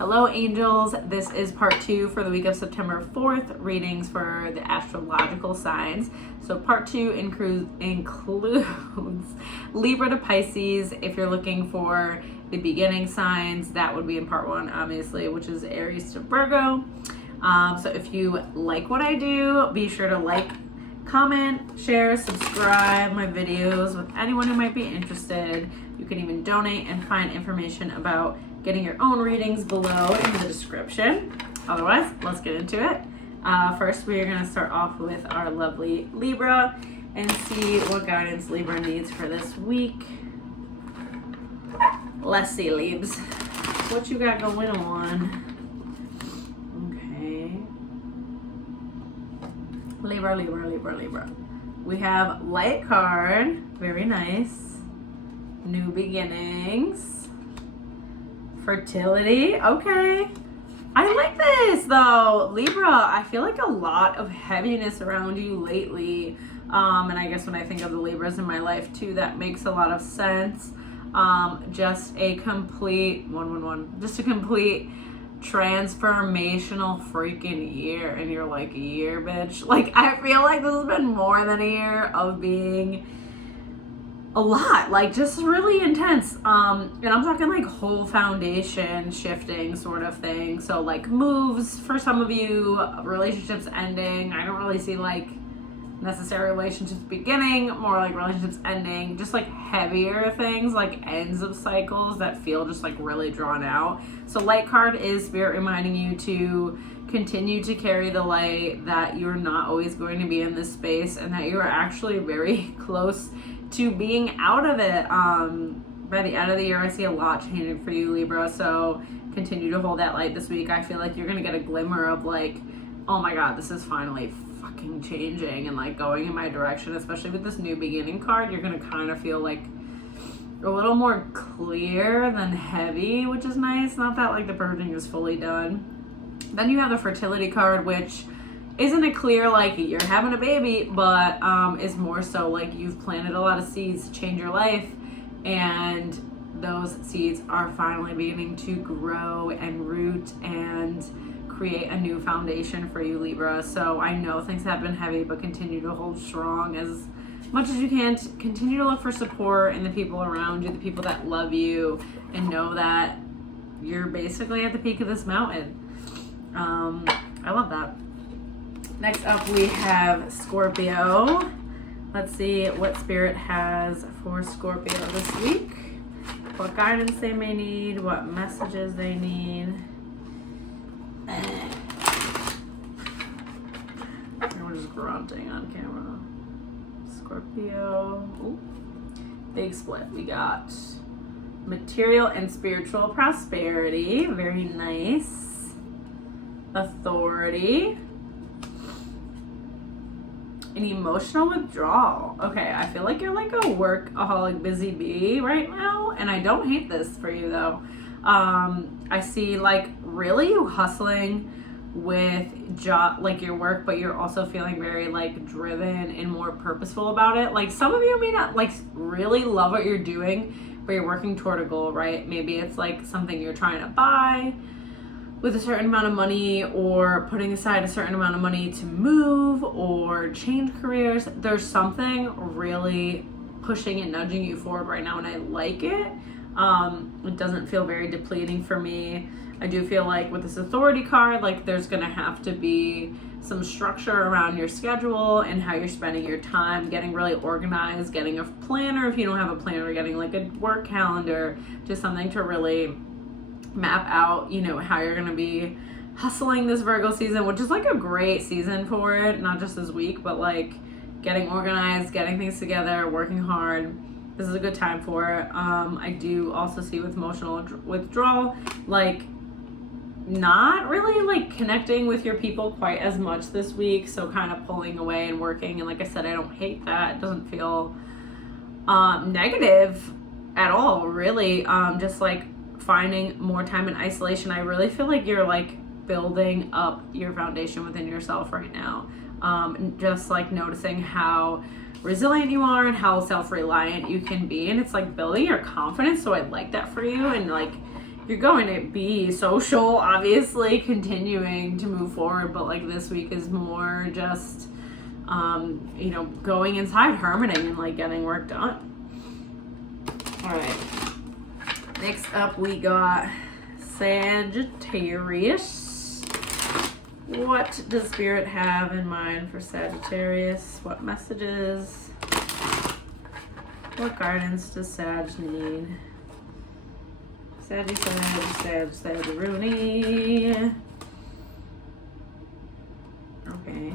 Hello angels, this is part 2 for the week of September 4th, readings for the astrological signs. So part 2 includes Libra to Pisces. If you're looking for the beginning signs, that would be in part 1, obviously, which is Aries to Virgo. So if you like what I do, be sure to like, comment, share, subscribe my videos with anyone who might be interested. You can even donate and find information about getting your own readings below in the description. Otherwise, let's get into it. First, we are going to start off with our lovely Libra and see what guidance Libra needs for this week. Let's see, Libs. What you got going on? Okay. Libra, Libra, Libra, Libra. We have Light card. Very nice. New beginnings. Fertility. Okay. I like this though. Libra, I feel like a lot of heaviness around you lately. And I guess when I think of the Libras in my life too, that makes a lot of sense. Just a complete transformational freaking year. And you're like, a year, bitch. Like, I feel like this has been more than a year of being a lot, like just really intense. And I'm talking like whole foundation shifting sort of thing. So like moves for some of you, relationships ending. I don't really see like necessary relationships beginning, more like relationships ending, just like heavier things, like ends of cycles that feel just like really drawn out. So light card is spirit reminding you to continue to carry the light, that you're not always going to be in this space, and that you're actually very close to being out of it. By the end of the year, I see a lot changing for you, Libra. So continue to hold that light this week. I feel like you're gonna get a glimmer of like, oh my god, this is finally fucking changing and like going in my direction. Especially with this new beginning card, you're gonna kind of feel like a little more clear than heavy, which is nice. Not that like the purging is fully done. Then you have the fertility card, which isn't a clear like you're having a baby, but is more so like you've planted a lot of seeds to change your life, and those seeds are finally beginning to grow and root and create a new foundation for you, Libra. So I know things have been heavy, but continue to hold strong as much as you can. Continue to look for support in the people around you, the people that love you, and know that you're basically at the peak of this mountain. I love that. Next up, we have Scorpio. Let's see what Spirit has for Scorpio this week. What guidance they may need, what messages they need. We're just grunting on camera. Scorpio. Ooh. Big split. We got material and spiritual prosperity. Very nice. Authority. An emotional withdrawal. Okay, I feel like you're like a workaholic busy bee right now, and I don't hate this for you though. I see like really you hustling with like your work, but you're also feeling very like driven and more purposeful about it. Like some of you may not like really love what you're doing, but you're working toward a goal, right? Maybe it's like something you're trying to buy with a certain amount of money, or putting aside a certain amount of money to move or change careers. There's something really pushing and nudging you forward right now, and I like it. It doesn't feel very depleting for me. I do feel like with this authority card, like there's gonna have to be some structure around your schedule and how you're spending your time, getting really organized, getting a planner if you don't have a planner, getting like a work calendar, just something to really map out, you know, how you're gonna be hustling this Virgo season, which is like a great season for it, not just this week, but like getting organized, getting things together, working hard. This is a good time for it. I do also see with emotional withdrawal, like not really like connecting with your people quite as much this week, so kind of pulling away and working. And like I said, I don't hate that. It doesn't feel negative at all, really. Just like finding more time in isolation. I really feel like you're like building up your foundation within yourself right now. Just like noticing how resilient you are and how self-reliant you can be, and it's like building your confidence. So I like that for you, and like you're going to be social, obviously, continuing to move forward, but like this week is more just, you know, going inside, hermiting, and like getting work done. All right. Next up, we got Sagittarius. What does Spirit have in mind for Sagittarius? What messages? What guidance does Sag need? Rooney. Okay.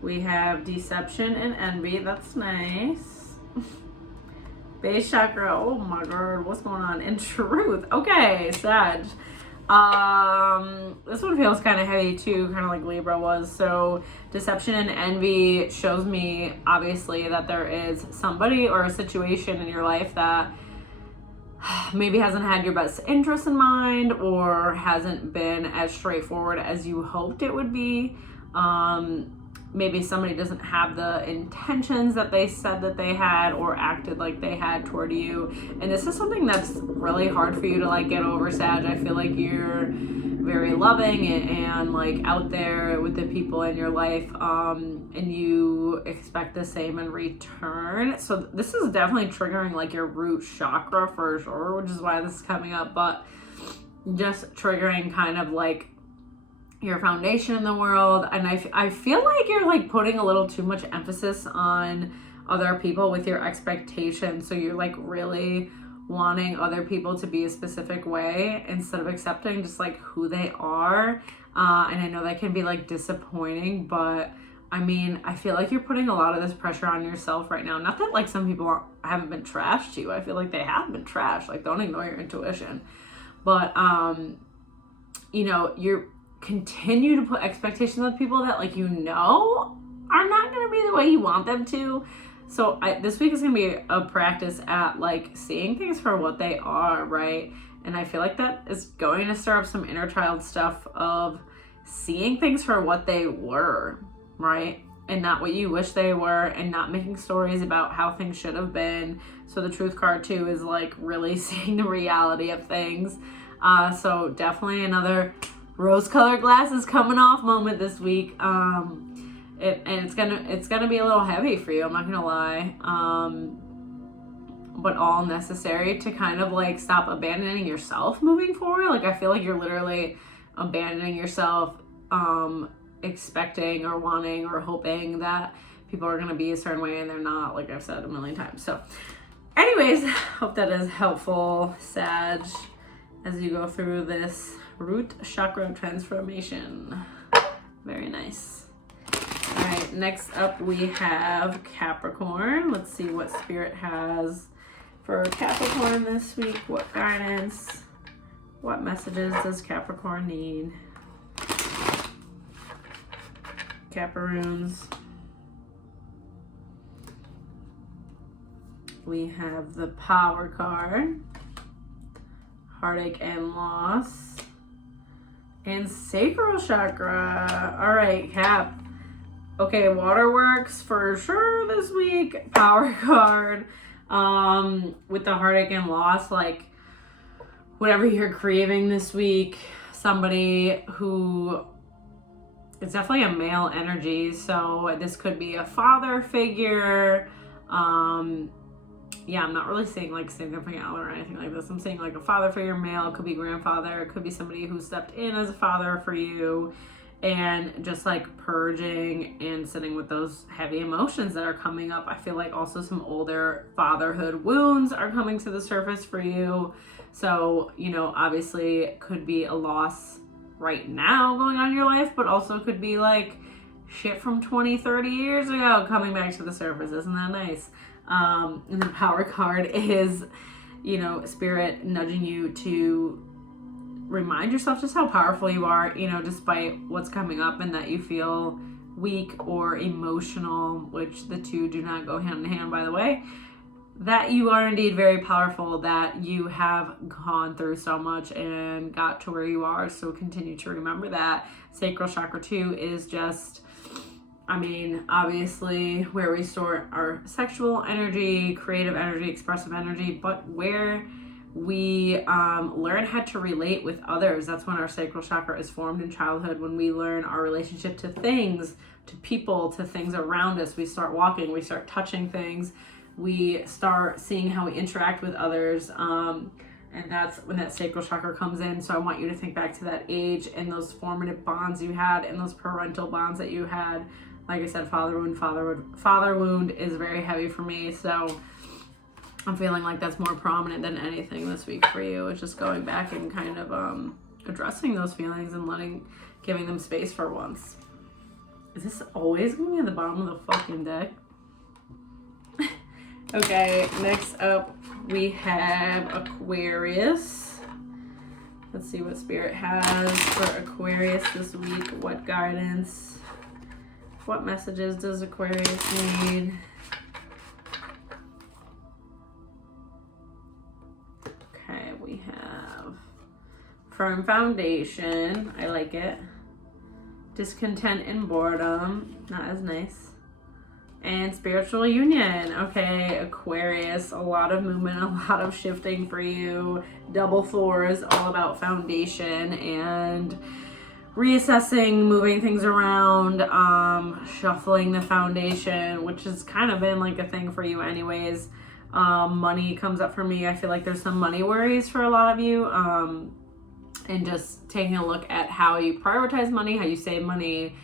We have deception and envy. That's nice. Base chakra. Oh my god, what's going on? And truth. Okay, Sag. This one feels kind of heavy too, kind of like Libra was. So deception and envy shows me obviously that there is somebody or a situation in your life that maybe hasn't had your best interest in mind or hasn't been as straightforward as you hoped it would be. Maybe somebody doesn't have the intentions that they said that they had or acted like they had toward you. And this is something that's really hard for you to like get over, Sag. I feel like you're very loving and like out there with the people in your life, and you expect the same in return. So this is definitely triggering like your root chakra for sure, which is why this is coming up, but just triggering kind of like your foundation in the world. And I feel like you're like putting a little too much emphasis on other people with your expectations. So you're like really wanting other people to be a specific way instead of accepting just like who they are. And I know that can be like disappointing, but I mean, I feel like you're putting a lot of this pressure on yourself right now. Not that like some people haven't been trashed to you. I feel like they have been trashed. Like, don't ignore your intuition. But, you know, you're continue to put expectations on people that like, you know, are not going to be the way you want them to. So this week is going to be a practice at like seeing things for what they are, right? And I feel like that is going to stir up some inner child stuff of seeing things for what they were, right? And not what you wish they were, and not making stories about how things should have been. So the truth card too is like really seeing the reality of things. So definitely another rose-colored glasses coming off moment this week. It's gonna be a little heavy for you, I'm not gonna lie. But all necessary to kind of like stop abandoning yourself moving forward. Like I feel like you're literally abandoning yourself, expecting or wanting or hoping that people are gonna be a certain way and they're not, like I've said a million times. So anyways, hope that is helpful, Sag, as you go through this root chakra transformation. Very nice. All right, next up we have Capricorn. Let's see what Spirit has for Capricorn this week. What guidance, what messages does Capricorn need? Caparoons. We have the Power card, heartache and loss, and sacral chakra. All right, Cap. Okay, waterworks for sure this week. Power card. With the heartache and loss, like whatever you're craving this week, somebody who, it's definitely a male energy. So this could be a father figure. Yeah, I'm not really saying like significant other or anything like this. I'm saying like a father figure, male. It could be grandfather. It could be somebody who stepped in as a father for you, and just like purging and sitting with those heavy emotions that are coming up. I feel like also some older fatherhood wounds are coming to the surface for you. So, you know, obviously it could be a loss right now going on in your life, but also could be like shit from 20, 30 years ago coming back to the surface. Isn't that nice? And the Power card is, you know, Spirit nudging you to remind yourself just how powerful you are, you know, despite what's coming up, and that you feel weak or emotional, which the two do not go hand in hand, by the way, that you are indeed very powerful, that you have gone through so much and got to where you are. So continue to remember that. Sacral chakra too is just, I mean, obviously where we store our sexual energy, creative energy, expressive energy, but where We learn how to relate with others. That's when our sacral chakra is formed in childhood, when we learn our relationship to things, to people, to things around us. We start walking, we start touching things, we start seeing how we interact with others. And that's when that sacral chakra comes in. So I want you to think back to that age and those formative bonds you had and those parental bonds that you had. Like I said, father wound is very heavy for me. So I'm feeling like that's more prominent than anything this week for you. It's just going back and kind of addressing those feelings and giving them space for once. Is this always going to be at the bottom of the fucking deck? Okay, next up we have Aquarius. Let's see what Spirit has for Aquarius this week. What guidance? What messages does Aquarius need? Okay, we have firm foundation. I like it. Discontent and boredom. Not as nice. And spiritual union. Okay, Aquarius, a lot of movement, a lot of shifting for you. Double fours, all about foundation and reassessing, moving things around, shuffling the foundation, which has kind of been like a thing for you anyways. Money comes up for me. I feel like there's some money worries for a lot of you. And just taking a look at how you prioritize money, how you save money,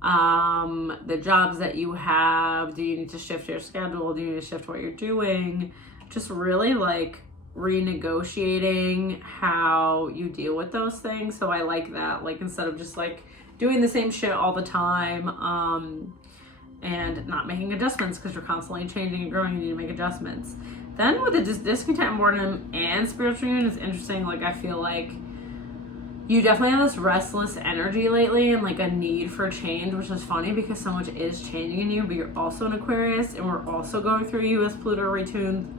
the jobs that you have. Do you need to shift your schedule? Do you need to shift what you're doing? Just really like renegotiating how you deal with those things. So I like that, like instead of just like doing the same shit all the time, and not making adjustments because you're constantly changing and growing, you need to make adjustments. Then with the discontent, boredom, and spiritual union, it's interesting. Like I feel like you definitely have this restless energy lately and like a need for change, which is funny because so much is changing in you, but you're also an Aquarius and we're also going through US Pluto return.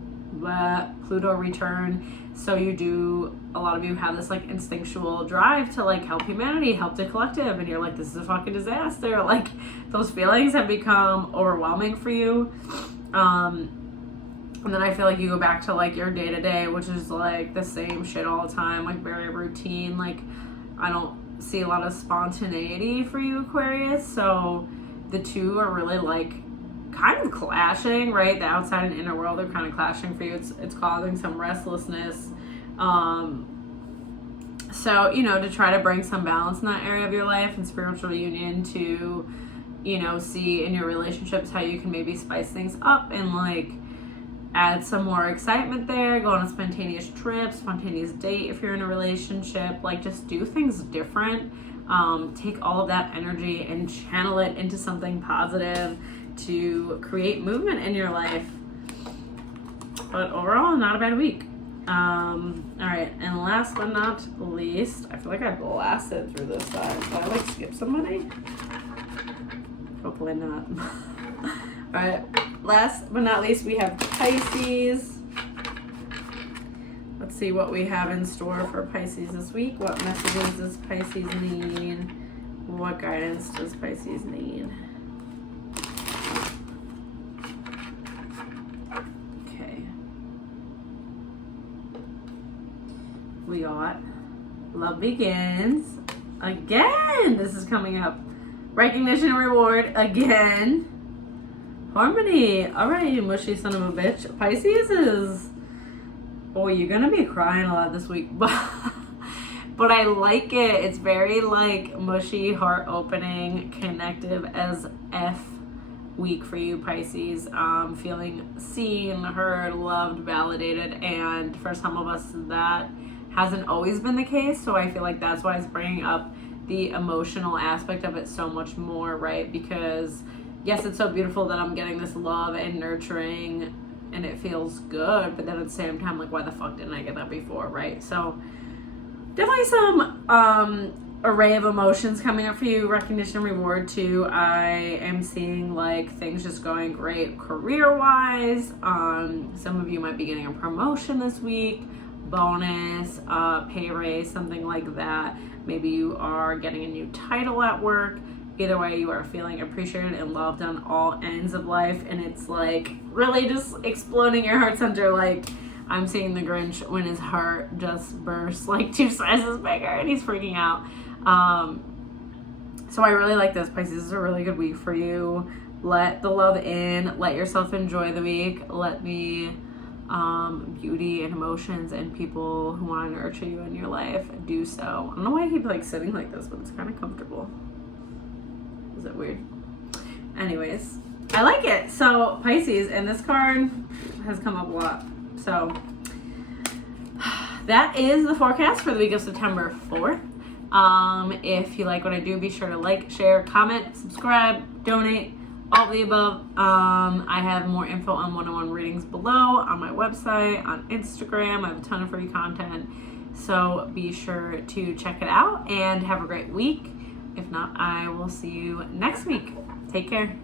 So a lot of you have this like instinctual drive to like help humanity, help the collective, and you're like, this is a fucking disaster. Like those feelings have become overwhelming for you. And then I feel like you go back to like your day-to-day, which is like the same shit all the time, like very routine. Like I don't see a lot of spontaneity for you, Aquarius. So the two are really like kind of clashing, right? The outside and inner world are kind of clashing for you. It's causing some restlessness. So, you know, to try to bring some balance in that area of your life and spiritual union, to, you know, see in your relationships how you can maybe spice things up and like add some more excitement there, go on a spontaneous trip, spontaneous date if you're in a relationship, like just do things different. Take all of that energy and channel it into something positive to create movement in your life. But overall, not a bad week. All right, and last but not least, I feel like I blasted through this side. Did I like skip somebody? Hopefully not. All right, last but not least, we have Pisces. Let's see what we have in store for Pisces this week. What messages does Pisces need? What guidance does Pisces need? Okay. We got Love Begins. Again! This is coming up. Recognition and reward. Again. Harmony. Alright, you mushy son of a bitch. Pisces is... Oh, you're gonna be crying a lot this week. But I like it. It's very like mushy, heart-opening, connective as F week for you, Pisces. Feeling seen, heard, loved, validated. And for some of us, that hasn't always been the case. So I feel like that's why it's bringing up the emotional aspect of it so much more, right? Because yes, it's so beautiful that I'm getting this love and nurturing and it feels good, but then at the same time, like, why the fuck didn't I get that before, right? So definitely some array of emotions coming up for you. Recognition and reward too. I am seeing like things just going great career-wise. Some of you might be getting a promotion this week, bonus, pay raise, something like that. Maybe you are getting a new title at work. Either way, you are feeling appreciated and loved on all ends of life, and it's like really just exploding your heart center. Like I'm seeing the Grinch when his heart just bursts like 2 sizes bigger and he's freaking out. So I really like this. Pisces is a really good week for you. Let the love in. Let yourself enjoy the week. Let the beauty and emotions and people who want to nurture you in your life do so. I don't know why I keep like sitting like this, but it's kind of comfortable. Is it weird? Anyways, I like it. So Pisces, and this card has come up a lot. So that is the forecast for the week of September 4th. If you like what I do, be sure to like, share, comment, subscribe, donate, all of the above. I have more info on one-on-one readings below on my website, on Instagram. I have a ton of free content. So be sure to check it out and have a great week. If not, I will see you next week. Take care.